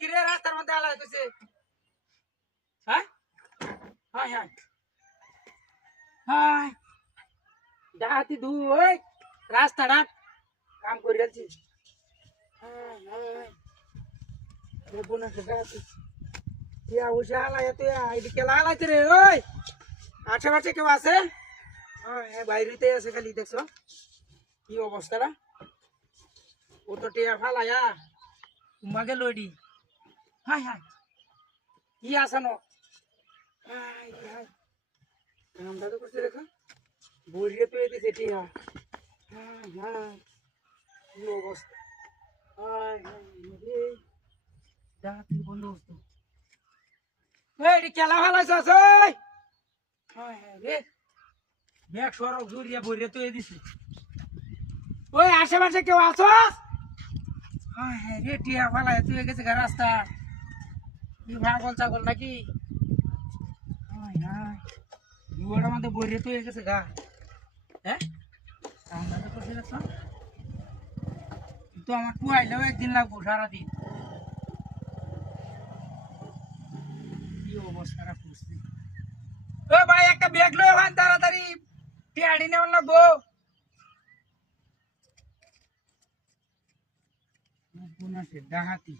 কিরে রাস্তার মধ্যে আলা হইতেছে হ্যাঁ হাই হাই হাই ডাহাতি দু ওই রাস্তাটা কাম করে যাচ্ছি হাই হাই বোনা ডাহাতি ইয়া উসে আলা এত এদিকে লাগাইতে রে ওই আশেপাশে কেউ আছে হ্যাঁ বাইরেতে আছে খালি দেখছো কি অবস্থাটা ও তো টিয়া ফালাইয়া তোমাকে লইডি হাই হাই কি আসানো হাই হাই আমরা তো করতে দেখো বইরে তো এদিকে টিয়া হাই হাই কি অবস্থা হাই হাই রে ডাকি বন্দোবস্ত এই খেলা ফালাইছ ওই হাই হাই রে ব্যাগ সরক জুড়িয়া বইরে তো এদিছে ওই আশেপাশে কেউ আছো হ্যাঁ হ্যাঁ রে টিয়া ফালায় তুই গেছে গা রাস্তা কি ভাগল ছাগল নাকি হাই হাই দুয়ার মধ্যে বইরে তুই গেছে গা হ্যাঁ আমরা তো করছি দেখছ তো আমার কুয়াইলেও একদিন লাগবো সারাদিন কি অবস্থাটা করছি ও ভাই একটা ব্যাগ লয়ে ভান তাড়াতাড়ি টিয়াড়ি নেওয়ার লাগবো ডাহাতি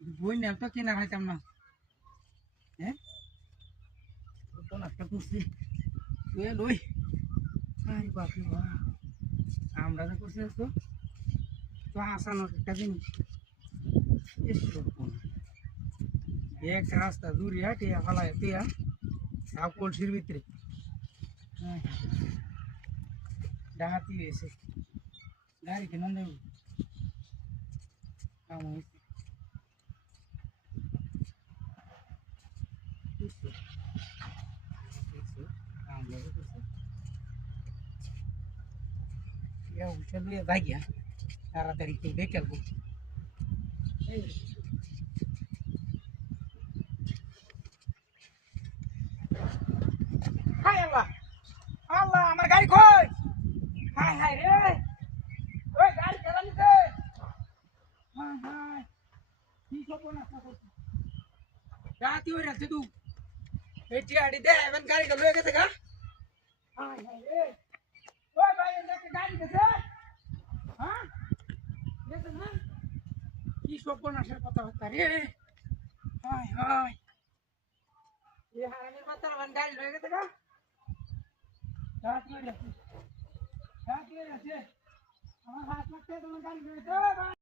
বই নেও তো কিনা খাইতাম না হ্যাঁ নষ্ট করছি লই বাপরে বাপ আমরা তো করছি তো তো আসানোর একটা জিনিস এক রাস্তা দূরিয়া টিয়া ফালায় টিয়া সব কলসির ভিতরে ডাহাতি হয়েছে গাড়ি কেন দেব কাম হয়েছে ভাইয়া তাড়াতাড়ি দেখে হাই আল্লাহ আল্লাহ আমার গাড়ি কই হাই হাই রে ওই গাড়ি চালা নিতে হাই হাই কি খবর না করছিস রাতি হয়ে যাচ্ছে তুই এই টিয়াড়ি দে এমন গাড়ি লয়ে গেছে গা হাই হাই রে ওই ভাই একটা গাড়ি গেছে হ্যাঁ গেছে না কি সর্বনাশের কথাবার্তা রে হাই হাই এই হারামির মাথার আমার গাড়ি লয়ে গেছে গা রাতি হয়ে যাচ্ছে আমার হাত লাগছে তোমার গাড়ি লয়ে গেছে